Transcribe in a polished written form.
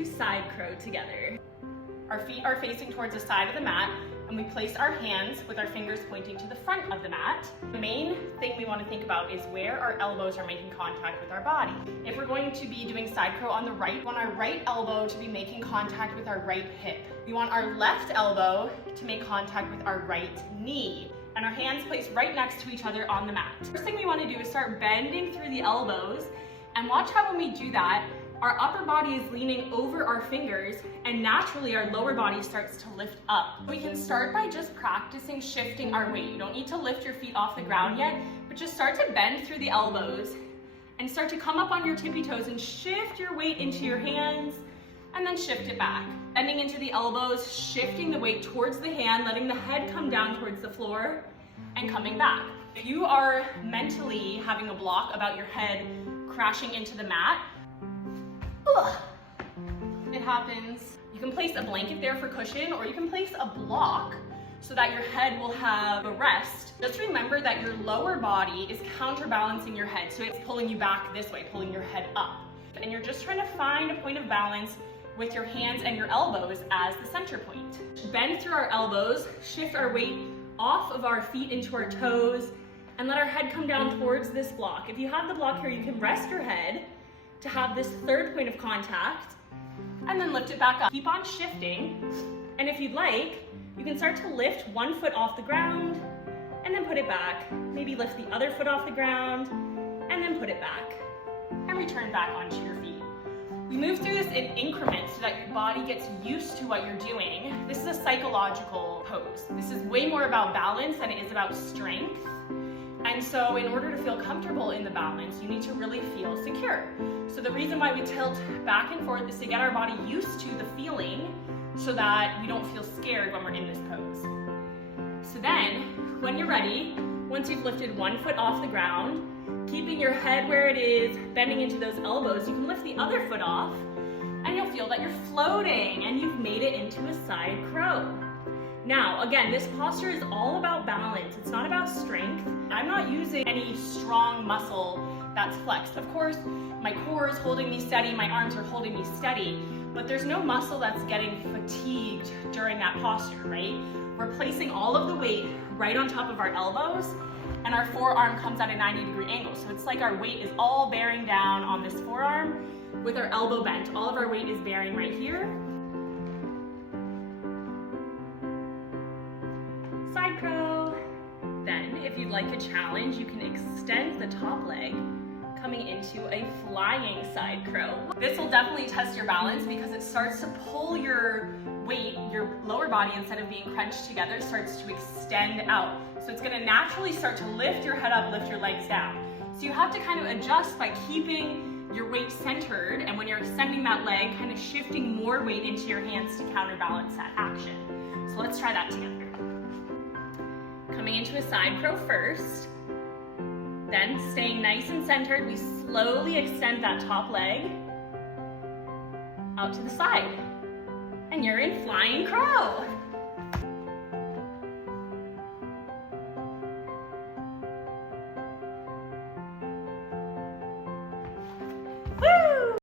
into side crow together. Our feet are facing towards the side of the mat, and we place our hands with our fingers pointing to the front of the mat. The main thing we want to think about is where our elbows are making contact with our body. If we're going to be doing side crow on the right, we want our right elbow to be making contact with our right hip. We want our left elbow to make contact with our right knee, and our hands placed right next to each other on the mat. First thing we want to do is start bending through the elbows, and watch how when we do that, our upper body is leaning over our fingers, and naturally our lower body starts to lift up. We can start by just practicing shifting our weight. You don't need to lift your feet off the ground yet, but just start to bend through the elbows and start to come up on your tippy toes and shift your weight into your hands, and then shift it back. Bending into the elbows, shifting the weight towards the hand, letting the head come down towards the floor, and coming back. If you are mentally having a block about your head crashing into the mat, it happens. You can place a blanket there for cushion, or you can place a block so that your head will have a rest. Just remember that your lower body is counterbalancing your head, so it's pulling you back this way, pulling your head up. And you're just trying to find a point of balance with your hands and your elbows as the center point. Bend through our elbows, shift our weight off of our feet into our toes, and let our head come down towards this block. If you have the block here, you can rest your head to have this third point of contact, and then lift it back up. Keep on shifting, and if you'd like, you can start to lift one foot off the ground, and then put it back. Maybe lift the other foot off the ground, and then put it back, and return back onto your feet. We move through this in increments so that your body gets used to what you're doing. This is a psychological pose. This is way more about balance than it is about strength. And so in order to feel comfortable in the balance, you need to really feel secure. So the reason why we tilt back and forth is to get our body used to the feeling so that we don't feel scared when we're in this pose. So then, when you're ready, once you've lifted one foot off the ground, keeping your head where it is, bending into those elbows, you can lift the other foot off, and you'll feel that you're floating and you've made it into a side crow. Now, again, this posture is all about balance. It's not about strength. I'm not using any strong muscle that's flexed. Of course, my core is holding me steady, my arms are holding me steady, but there's no muscle that's getting fatigued during that posture, right? We're placing all of the weight right on top of our elbows, and our forearm comes at a 90-degree angle. So it's like our weight is all bearing down on this forearm with our elbow bent. All of our weight is bearing right here. Side crow. Then, if you'd like a challenge, you can extend the top leg, coming into a flying side crow. This will definitely test your balance because it starts to pull your weight, your lower body, instead of being crunched together, starts to extend out. So it's gonna naturally start to lift your head up, lift your legs down. So you have to kind of adjust by keeping your weight centered, and when you're extending that leg, kind of shifting more weight into your hands to counterbalance that action. So let's try that together. Coming into a side crow first, then staying nice and centered, we slowly extend that top leg out to the side. And you're in flying crow.